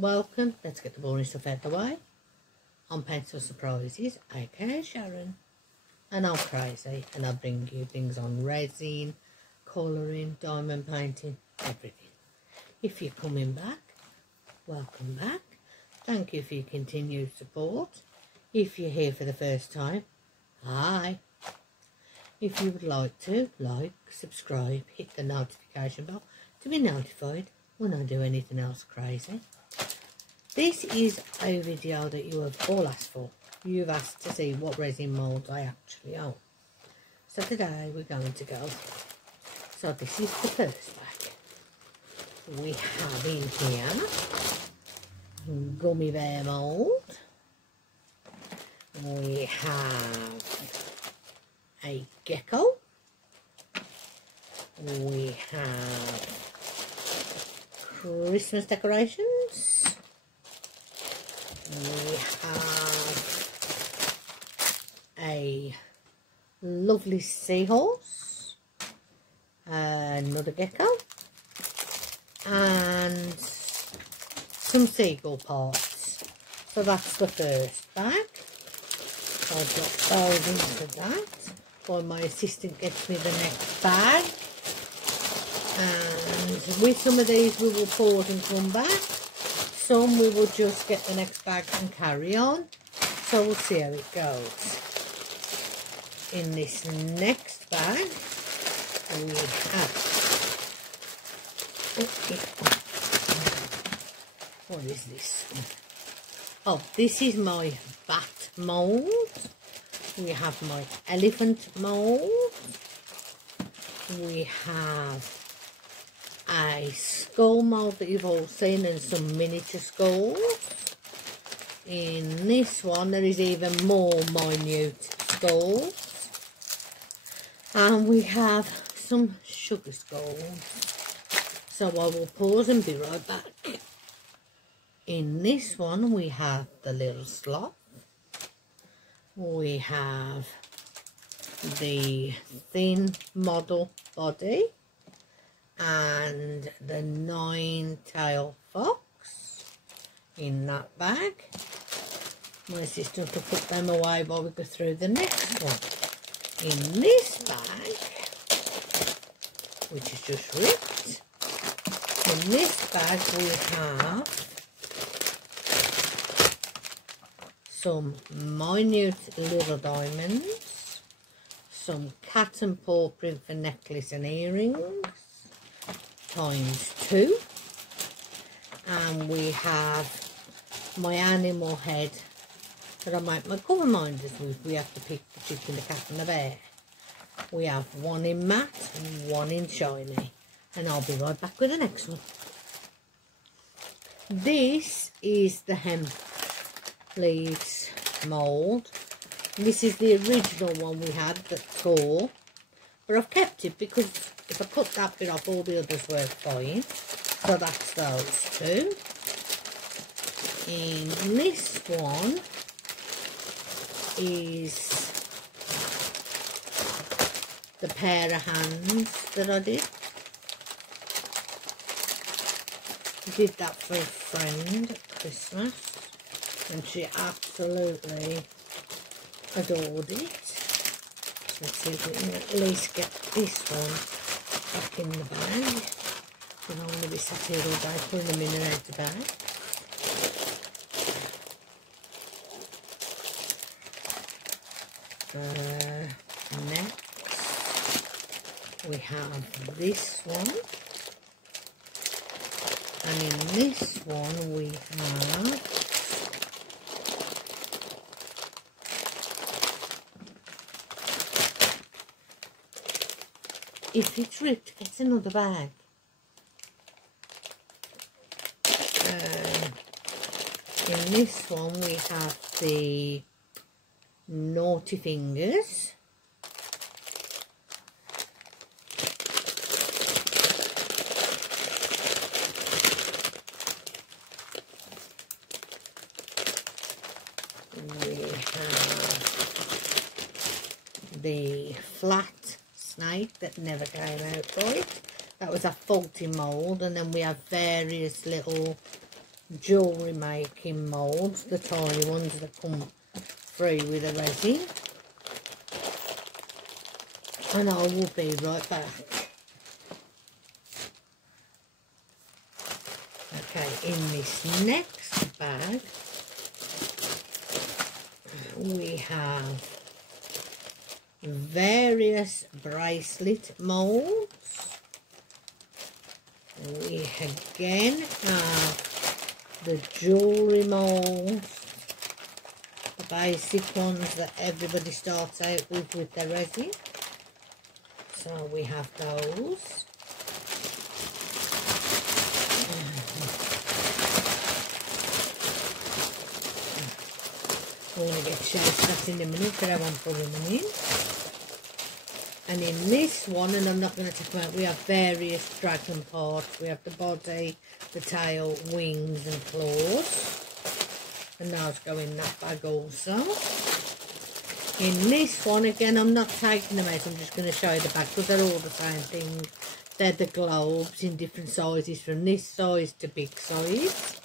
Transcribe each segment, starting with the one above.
Welcome, let's get the boring stuff out of the way. I'm Pencil Surprises, aka Sharon, and I'm crazy and I bring you things on resin, colouring, diamond painting, everything. If you're coming back, welcome back. Thank you for your continued support. If you're here for the first time, hi. If you would like to, like, subscribe, hit the notification bell to be notified when I do anything else crazy. This is a video that you have all asked for. You've asked to see what resin moulds I actually own. So today we're going to go. So this is the first bag. We have in here gummy bear mould. We have a gecko. We have Christmas decorations. We have a lovely seahorse, another gecko, and some seagull parts. So that's the first bag. So I'll drop those into that while my assistant gets me the next bag. And with some of these we will pause and come back. Some we will just get the next bag and carry on. So we'll see how it goes. In this next bag we have, what is this one? Oh, this is my bat mould. We have my elephant mould. We have a skull mould that you've all seen and some miniature skulls. In this one there is even more minute skulls. And we have some sugar skulls. So I will pause and be right back. In this one we have the little sloth. We have the thin model body and the 9-tailed fox in that bag. My assistant will put them away while we go through the next one. In this bag, which is just ripped, in this bag we have some minute little diamonds, some cat and paw print for necklace and earrings, ×2, and we have my animal head that I make my cover minders with. We have to pick the chicken, the cat and the bear. We have one in matte and one in shiny, and I'll be right back with the next one. This is the hemp leaves mould. This is the original one we had that tore, but I've kept it because if I cut that bit off, all the others were fine. So that's those two. In this one is the pair of hands that I did. I did that for a friend at Christmas and she absolutely adored it. So let's see if we can at least get this one back in the bag. I don't want to be sat here all day pulling them in and out the bag. Next we have this one, and in this one we have if it's ripped, it's another bag. In this one we have the naughty fingers. We have the flat snake that never came out right. That was a faulty mould, and then we have various little jewellery making moulds, the tiny ones that come free with the resin. And I will be right back. Okay, in this next bag we have various bracelet moulds. We again have the jewellery moulds, the basic ones that everybody starts out with their resin. So we have those. I'm going to get shaped that in a minute, but I won't put them in. And in this one, and I'm not going to take them out, we have various dragon parts. We have the body, the tail, wings and claws. And those go in that bag also. In this one, again, I'm not taking them out, I'm just going to show you the back because they're all the same thing. They're the globes in different sizes, from this size to big size.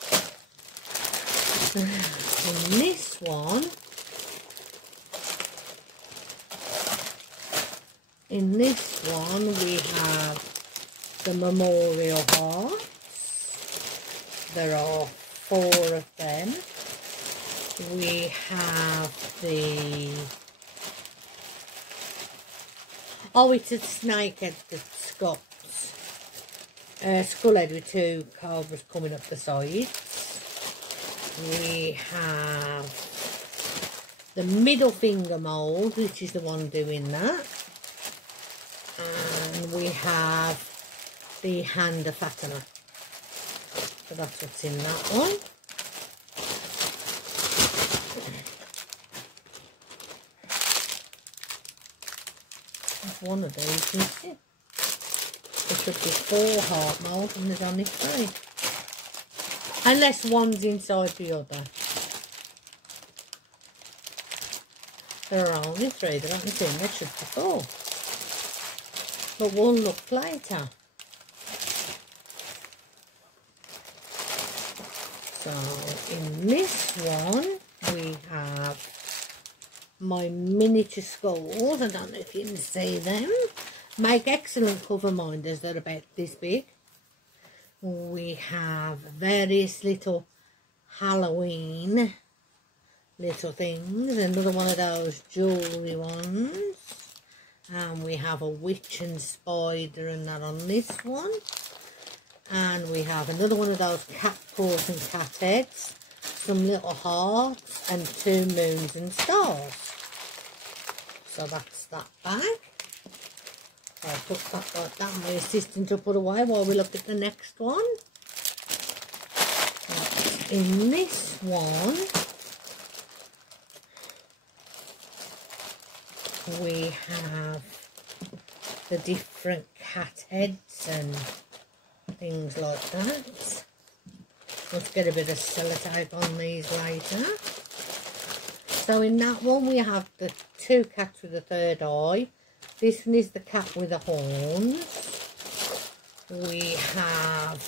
In this one, we have the memorial hearts. There are 4 of them. We have the... Oh, it's a snake head that's got skull head with 2 cobras coming up the sides. We have the middle finger mould, which is the one doing that. And we have the hand of Fatima. So that's what's in that one. There's one of these, isn't it? There should be 4 heart moulds and there's only 3. Unless one's inside the other. There are only 3 that I can see, and there should be 4. But we'll look later. So in this one we have my miniature skulls. I don't know if you can see them. Make excellent cover minders, they're about this big. We have various little Halloween little things, another one of those jewellery ones, and we have a witch and spider and that on this one, and we have another one of those cat paws and cat heads, some little hearts and 2 moons and stars. So that's that bag. I'll put that like that, my assistant will put away while we look at the next one. In this one we have the different cat heads and things like that. Let's get a bit of sellotape on these later. So in that one we have the 2 cats with the 3rd eye. This one is the cat with the horns. We have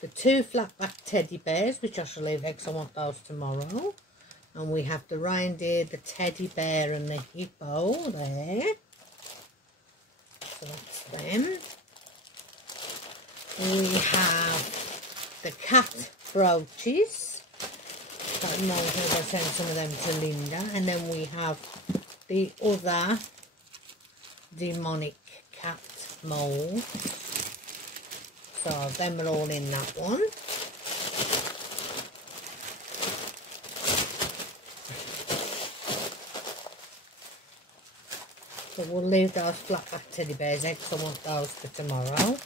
the 2 flat-back teddy bears, which I shall leave because I want those tomorrow. And we have the reindeer, the teddy bear and the hippo there. So that's them. We have the cat brooches. I don't know if I'll send some of them to Linda. And then we have the other demonic cat mould. So them are all in that one. So we'll leave those flat-back teddy bears out because I want those for tomorrow.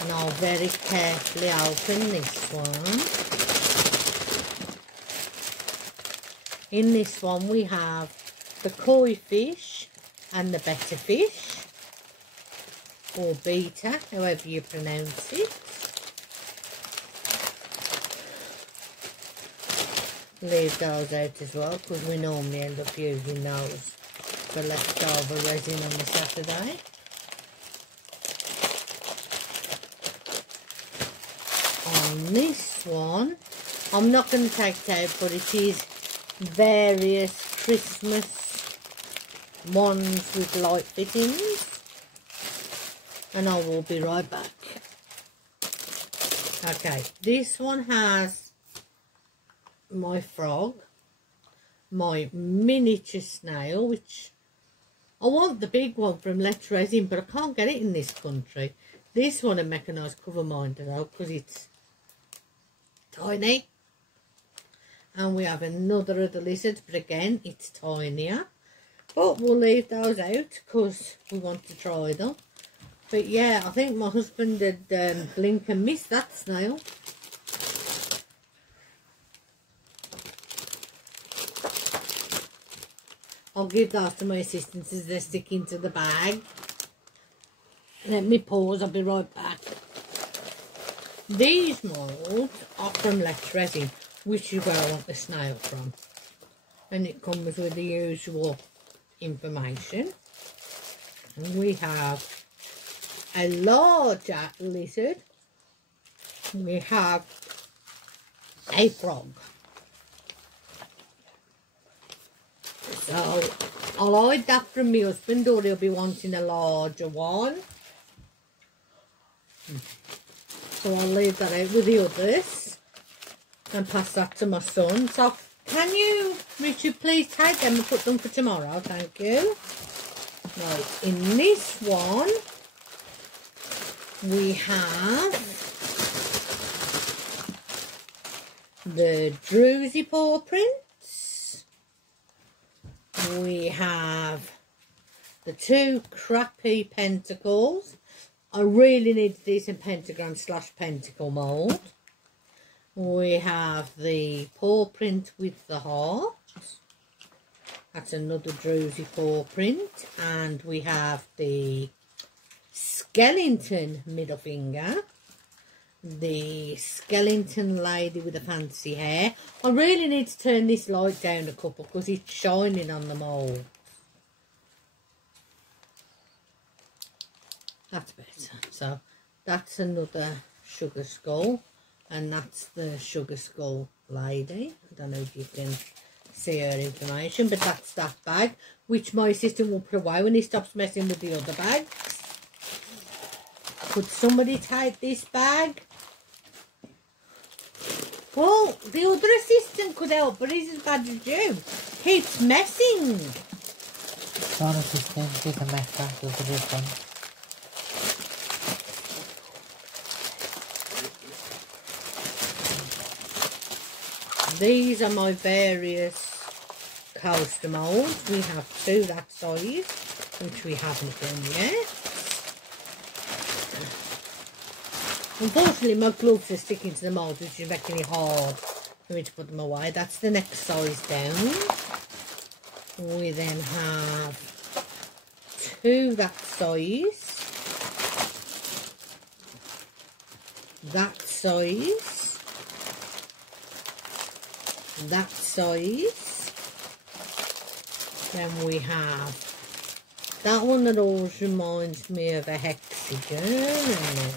And I'll very carefully open this one. In this one we have the koi fish and the betta fish, or beta, however you pronounce it. Leave those out as well because we normally end up using those for leftover resin on the Saturday. On this one, I'm not going to take it out, but it is various Christmas ones with light fittings. And I will be right back. Okay, this one has my frog, my miniature snail, which I want the big one from Let's Resin, but I can't get it in this country. This one I make a nice cover minder though, because it's tiny. And we have another of the lizards, but again it's tinier. But we'll leave those out because we want to try them. But yeah, I think my husband did blink and miss that snail. I'll give those to my assistants as they're sticking to the bag. Let me pause, I'll be right back. These moulds are from Let's Resin, which is where I want the snail from. And it comes with the usual information. And we have a larger lizard. We have a frog. So I'll hide that from my husband, or he'll be wanting a larger one. So I'll leave that out with the others and pass that to my son. So can you, Richard, please take them and put them for tomorrow? Thank you. Right, in this one we have the Druzy paw prints. We have the two crappy pentacles. I really need a decent pentagram / pentacle mould. We have the paw print with the heart. That's another Druzy paw print. And we have the skeleton middle finger. The skeleton lady with the fancy hair. I really need to turn this light down a couple because it's shining on the mould. That's better. So that's another sugar skull, and that's the sugar skull lady. I don't know if you can see her information, but that's that bag, which my assistant will put away when he stops messing with the other bags. Could somebody take this bag? Well, the other assistant could help, but he's as bad as you. Keeps messing. One assistant is a messer, does a difference. These are my various coaster moulds. We have two that size, which we haven't done yet. Unfortunately, my gloves are sticking to the mould, which is making it hard for me to put them away. That's the next size down. We then have two that size. That size. That size. Then we have that one that always reminds me of a hexagon, and then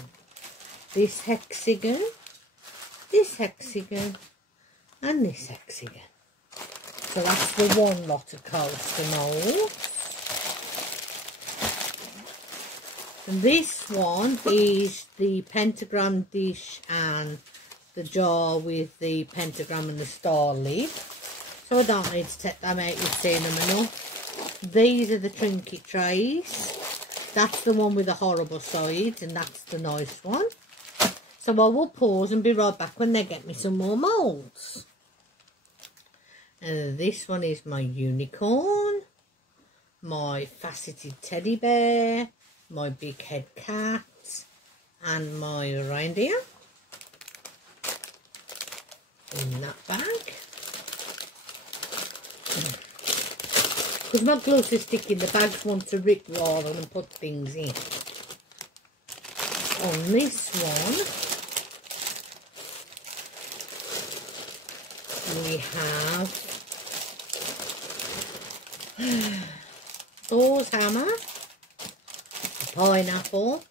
this hexagon, and this hexagon. So that's the one lot of coaster molds. This one is the pentagram dish and the jar with the pentagram and the star lid. So I don't need to take them out, you've seen them enough. These are the trinket trays. That's the one with the horrible sides, and that's the nice one. So I will pause and be right back when they get me some more moulds. And this one is my unicorn, my faceted teddy bear, my big head cat, and my reindeer in that bag. Because my gloves are sticking, the bags want to rip rather than put things in. On this one, we have Thor's hammer, pineapple,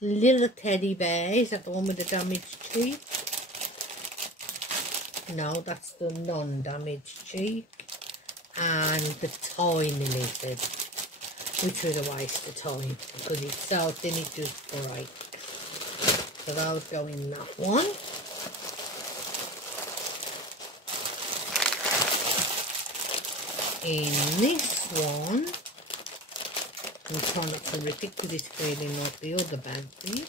little teddy bear. Is that the one with the damaged cheek? No, that's the non-damaged cheek. And the tiny lizard, which was a waste of time because it's so thin it just breaks. So that'll go in that one. In this one, I'm trying not to rip it because it's feeling like the other bag did.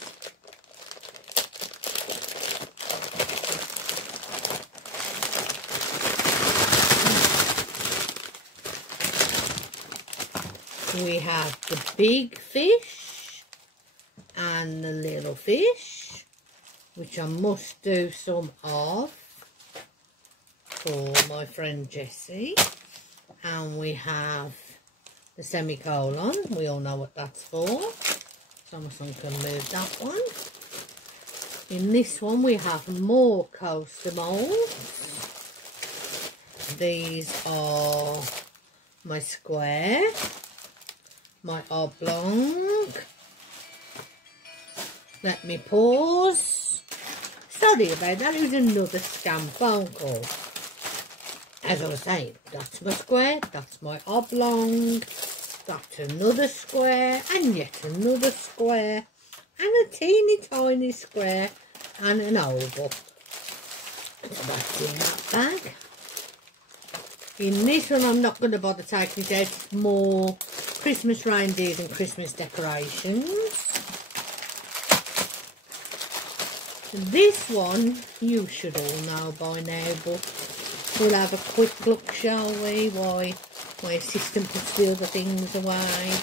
We have the big fish and the little fish, which I must do some of for my friend Jessie. And we have the semicolon. We all know what that's for. So someone can move that one. In this one we have more coaster molds. These are my square, my oblong. Let me pause. Sorry about that, it was another scam phone call. As I was saying, that's my square, that's my oblong, that's another square, and yet another square, and a teeny tiny square, and an oval. So that's in that bag. In this one, I'm not going to bother taking it out. It's more Christmas reindeers and Christmas decorations. This one, you should all know by now, but we'll have a quick look, shall we, why my assistant puts the other things away.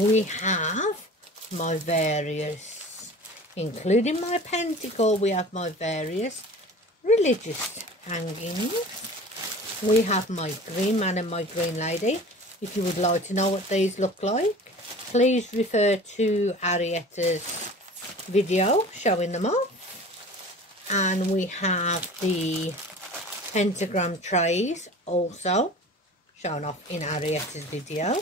We have my various, including my pentacle, we have my various religious hangings. We have my green man and my green lady. If you would like to know what these look like, please refer to Arietta's video showing them off. And we have the pentagram trays also shown off in Arietta's video.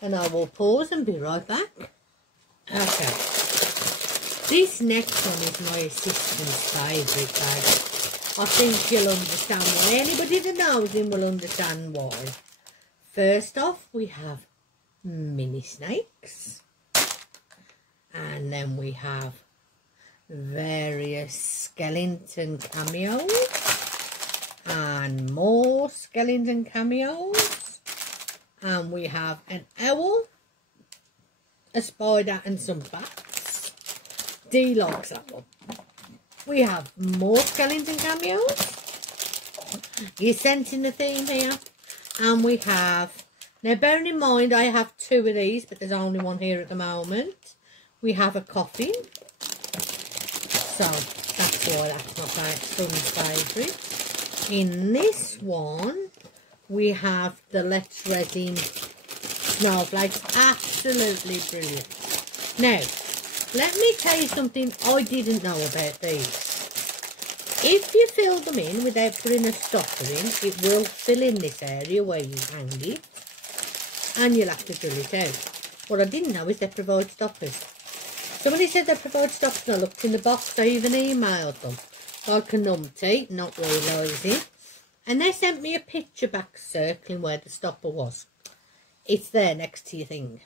And I will pause and be right back. Okay. This next one is my assistant's favourite bag. I think you'll understand why. Anybody that knows him will understand why. First off, we have mini snakes. And then we have various skeleton cameos. And more skeleton cameos. And we have an owl, a spider and some bats. Dee likes that one. We have more skeleton cameos. You're sensing the theme here. And we have, now bearing in mind I have two of these, but there's only one here at the moment. We have a coffin. So that's why that's my son's favourite. In this one, we have the Let's Resin snowflakes. Absolutely brilliant. Now, let me tell you something I didn't know about these. If you fill them in without putting a stopper in, it will fill in this area where you hang it. And you'll have to drill it out. What I didn't know is they provide stoppers. Somebody said they provide stoppers and I looked in the box. I even emailed them. Like a numpty, not realising. And they sent me a picture back circling where the stopper was. It's there next to your thing.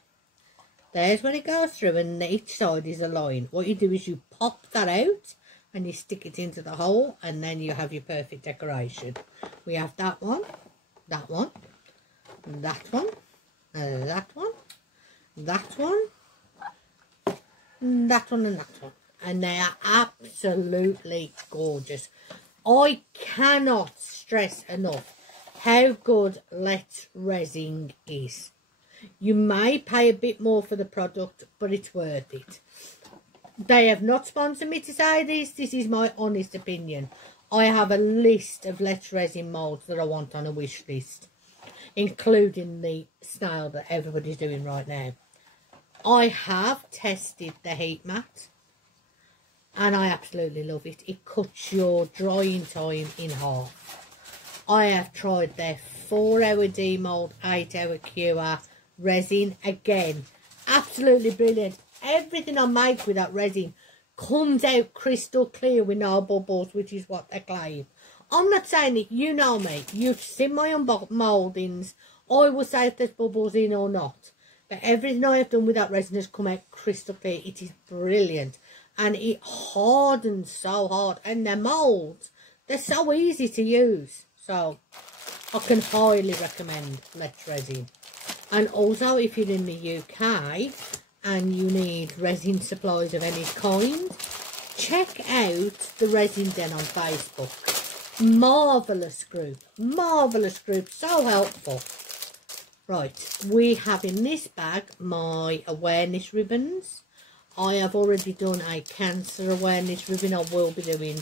There's where it goes through and each side is a line. What you do is you pop that out and you stick it into the hole and then you have your perfect decoration. We have that one, that one, that one, that one, that one, that one and that one. And they are absolutely gorgeous. I cannot stress enough how good Let's Resin is. You may pay a bit more for the product, but it's worth it. They have not sponsored me to say this. This is my honest opinion. I have a list of Let's Resin moulds that I want on a wish list, including the snail that everybody's doing right now. I have tested the heat mat. And I absolutely love it. It cuts your drying time in half. I have tried their 4-hour demold, 8-hour cure resin. Again, absolutely brilliant. Everything I make with that resin comes out crystal clear with no bubbles, which is what they claim. I'm not saying it, you know me, you've seen my mouldings. I will say if there's bubbles in or not. But everything I have done with that resin has come out crystal clear. It is brilliant. And it hardens so hard. And the moulds, they're so easy to use. So I can highly recommend Let's Resin. And also if you're in the UK and you need resin supplies of any kind, check out the Resin Den on Facebook. Marvellous group, so helpful. Right, we have in this bag my awareness ribbons. I have already done a cancer awareness ribbon. I will be doing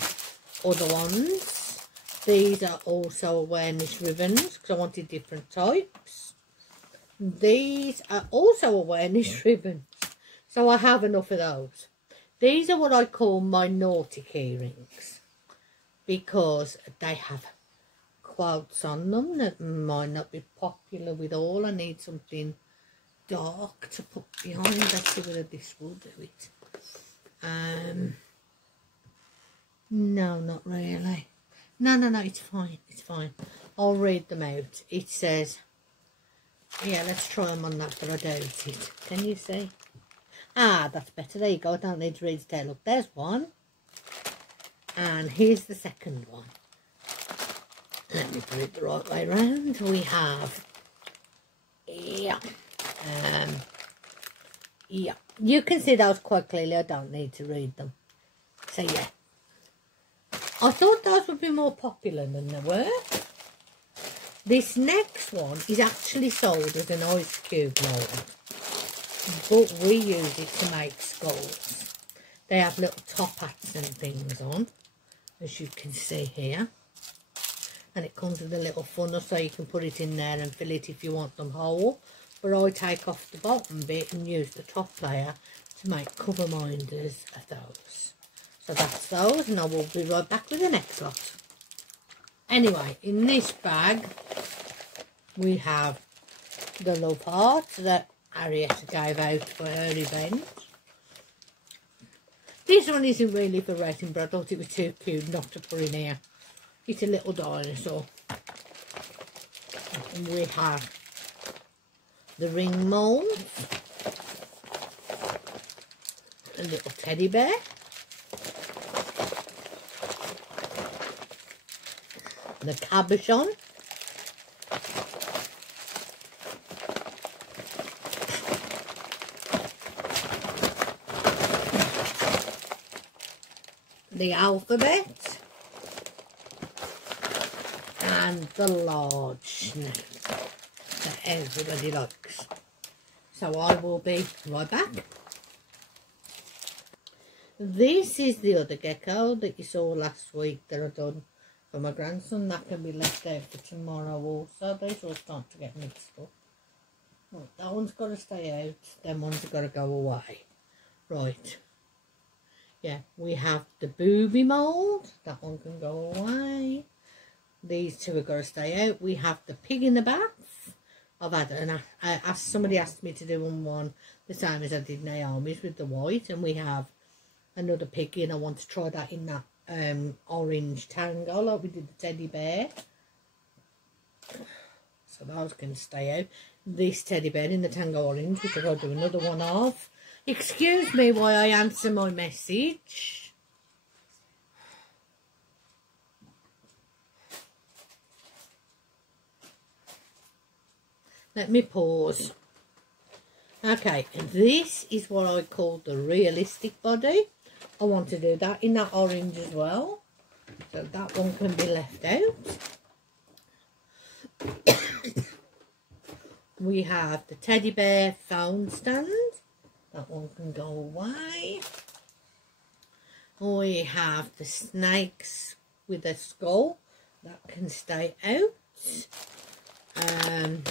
other ones. These are also awareness ribbons because I wanted different types. These are also awareness ribbons, so I have enough of those. These are what I call my naughty key rings, because they have quotes on them that might not be popular with all. I need something dark to put behind. Let's see whether this will do it. No, not really. No, it's fine, it's fine. I'll read them out. It says, yeah, let's try them on that, but I doubt it. Can you see? Ah, that's better. There you go. I don't need to read it out. Look, there's one. And here's the second one. Let me put it the right way round. We have, yeah, you can see those quite clearly. I don't need to read them. So yeah, I thought those would be more popular than they were. This next one is actually sold as an ice cube mould, but we use it to make skulls. They have little top hats and things on, as you can see here, and it comes with a little funnel so you can put it in there and fill it if you want them whole. But I take off the bottom bit and use the top layer to make cover minders of those. So that's those, and I will be right back with the next lot. Anyway, in this bag we have the love hearts that Harriet gave out for her event. This one isn't really for resin, but I thought it was too cute not to put in here. It's a little dinosaur. And we have the ring mould, a little teddy bear, the cabochon, the alphabet, and the large snake that everybody likes. So I will be right back. This is the other gecko that you saw last week that I done for my grandson. That can be left out for tomorrow also. These all start to get mixed up. Right, that one's got to stay out. Them ones have got to go away. Right. Yeah, we have the booby mould. That one can go away. These two have got to stay out. We have the pig in the bath. I've had somebody asked me to do one the same as I did Naomi's with the white, and we have another piggy, and I want to try that in that orange tango like we did the teddy bear. So those can stay out. This teddy bear in the tango orange, which I've got to do another one of. Excuse me while I answer my message. Let me pause. Okay, and this is what I call the realistic body. I want to do that in that orange as well. So that one can be left out. We have the teddy bear phone stand. That one can go away. We have the snakes with a skull. That can stay out. And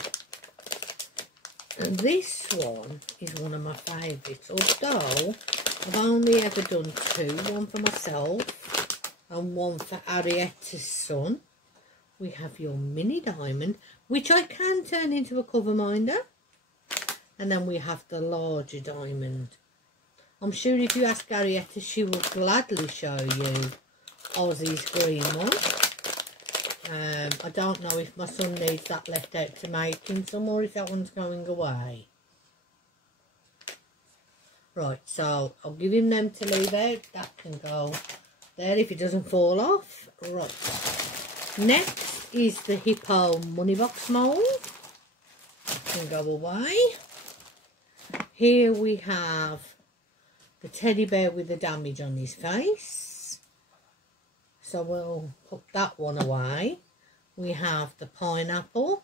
this one is one of my favourites, although I've only ever done two, one for myself and one for Harriet's son. we have your mini diamond, which I can turn into a cover minder. And then we have the larger diamond. I'm sure if you ask Arietta, she will gladly show you Aussie's green one. I don't know if my son needs that left out to make him some, or if that one's going away. Right, so I'll give him them to leave out. That can go there if it doesn't fall off. Right. Next is the Hippo money box mould. That can go away. Here we have the teddy bear with the damage on his face. So we'll put that one away. We have the pineapple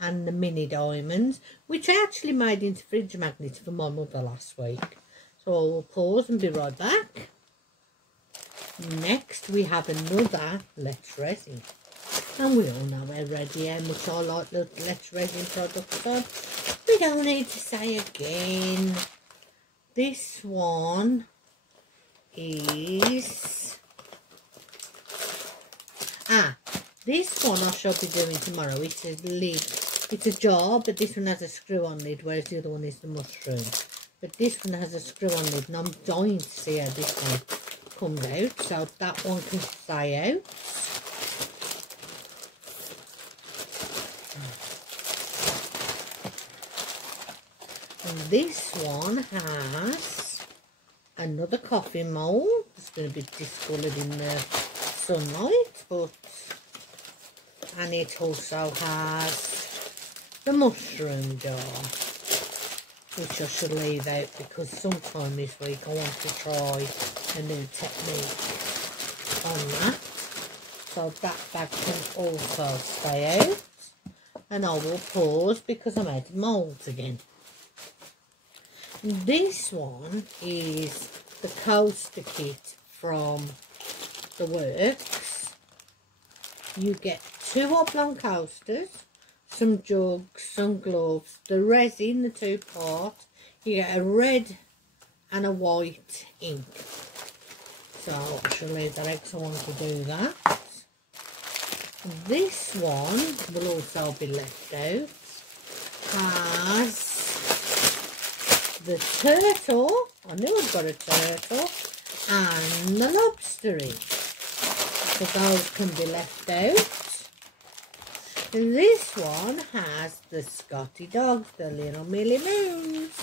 and the mini diamonds, which I actually made into fridge magnets for my mother last week. So I will pause and be right back. Next we have another Let's Resin. And we all know already how much I like the Let's Resin products, so we don't need to say again. This one is... this one I shall be doing tomorrow. It's a lid. It's a jar, but this one has a screw-on lid, whereas the other one is the mushroom. But this one has a screw-on lid, and I'm dying to see how this one comes out. So that one can stay out. And this one has another coffee mould. It's going to be discoloured in the sunlight, but... and it also has the mushroom jar, which I should leave out because sometime this week I want to try a new technique on that. So that bag can also stay out. And I will pause because I'm out of moulds again. This one is the coaster kit from the Works. You get 2 oblong coasters, some jugs, some gloves, the resin, the 2-part. You get a red and a white ink. So I shall leave that out because I want to do that. This one will also be left out. Has the turtle, I knew I'd got a turtle, and the lobster in. So those can be left out. This one has the Scotty dogs, the little Millie Moons.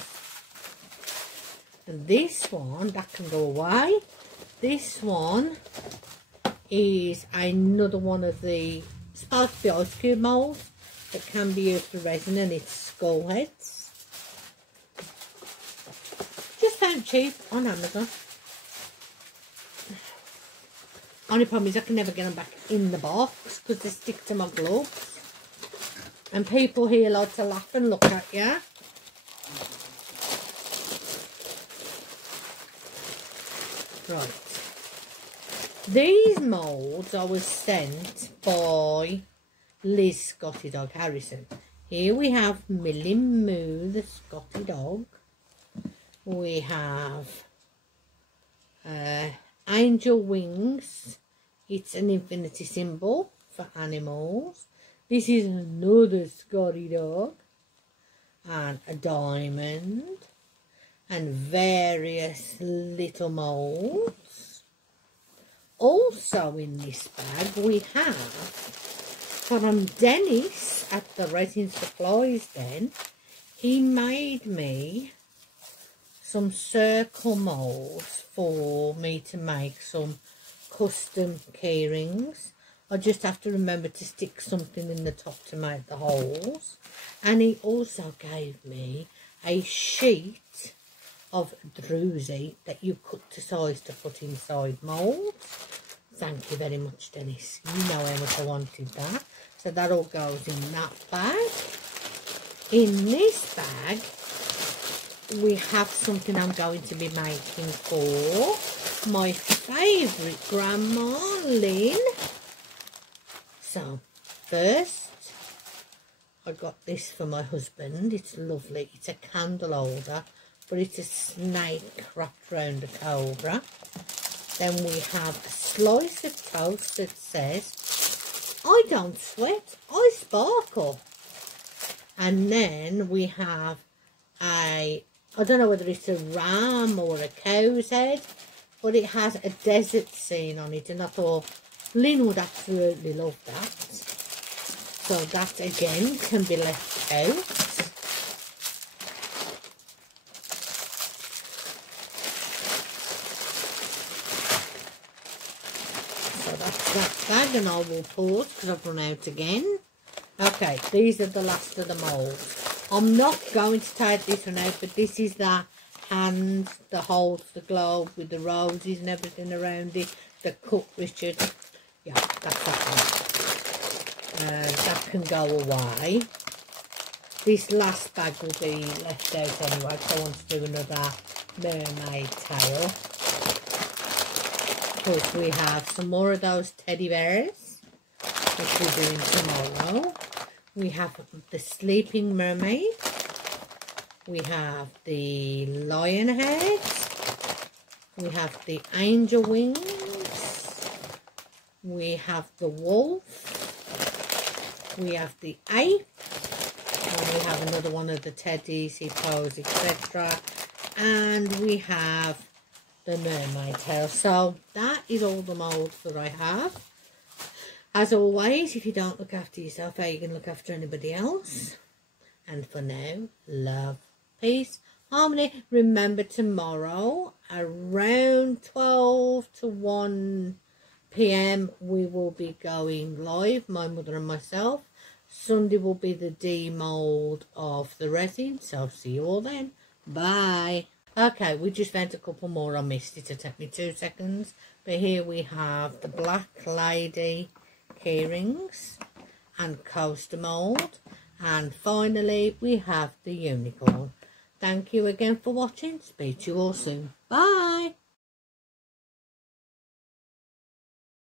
And this one, that can go away. This one is another one of the supposed to be ice cube moulds that can be used for resin, and it's skull heads. Just found cheap on Amazon. Only problem is I can never get them back in the box because they stick to my gloves. And people here like to laugh and look at you. Right. These moulds I was sent by Liz Scotty Dog Harrison. Here we have Millie Moo, the Scotty Dog. We have Angel Wings. It's an infinity symbol for animals. This is another Scotty Dog. And a diamond. And various little moulds. Also in this bag we have from Dennis at the Resin Supplies Den. He made me some circle moulds for me to make some custom key rings. I just have to remember to stick something in the top to make the holes. And he also gave me a sheet of druzy that you cut to size to put inside moulds. Thank you very much, Dennis. You know how much I wanted that. So that all goes in that bag. In this bag, we have something I'm going to be making for my favourite grandma, Lynn. So, first, I got this for my husband. It's lovely. It's a candle holder, but it's a snake wrapped around a cobra. Then we have a slice of toast that says I don't sweat, I sparkle. And then we have I don't know whether it's a ram or a cow's head, but it has a desert scene on it, and I thought Lynn would absolutely love that. So that again can be left out. So that's that bag, and I will pause because I've run out again. Okay, these are the last of the moulds. I'm not going to take this one out, but this is the hand that holds the globe with the roses and everything around it. The cut Richard. Yeah, that's that one. That can go away. This last bag will be left out anyway, because I want to do another mermaid tail. Of course, we have some more of those teddy bears, which we're doing tomorrow. We have the sleeping mermaid. We have the lion head. We have the angel wings. We have the wolf. We have the ape. And we have another one of the teddies, hippos, etc. And we have the mermaid tail. So that is all the moulds that I have. As always, if you don't look after yourself, how are you going to look after anybody else? And for now, love, peace, harmony. Remember, tomorrow around 12 to 1 p.m. we will be going live, my mother and myself. Sunday will be the demould of the resin. So see you all then. Bye. Okay, we just found a couple more. I missed it. It took me 2 seconds. But here we have the Black Lady keyrings and coaster mould, and finally we have the unicorn. Thank you again for watching. Speak to you all soon. Bye.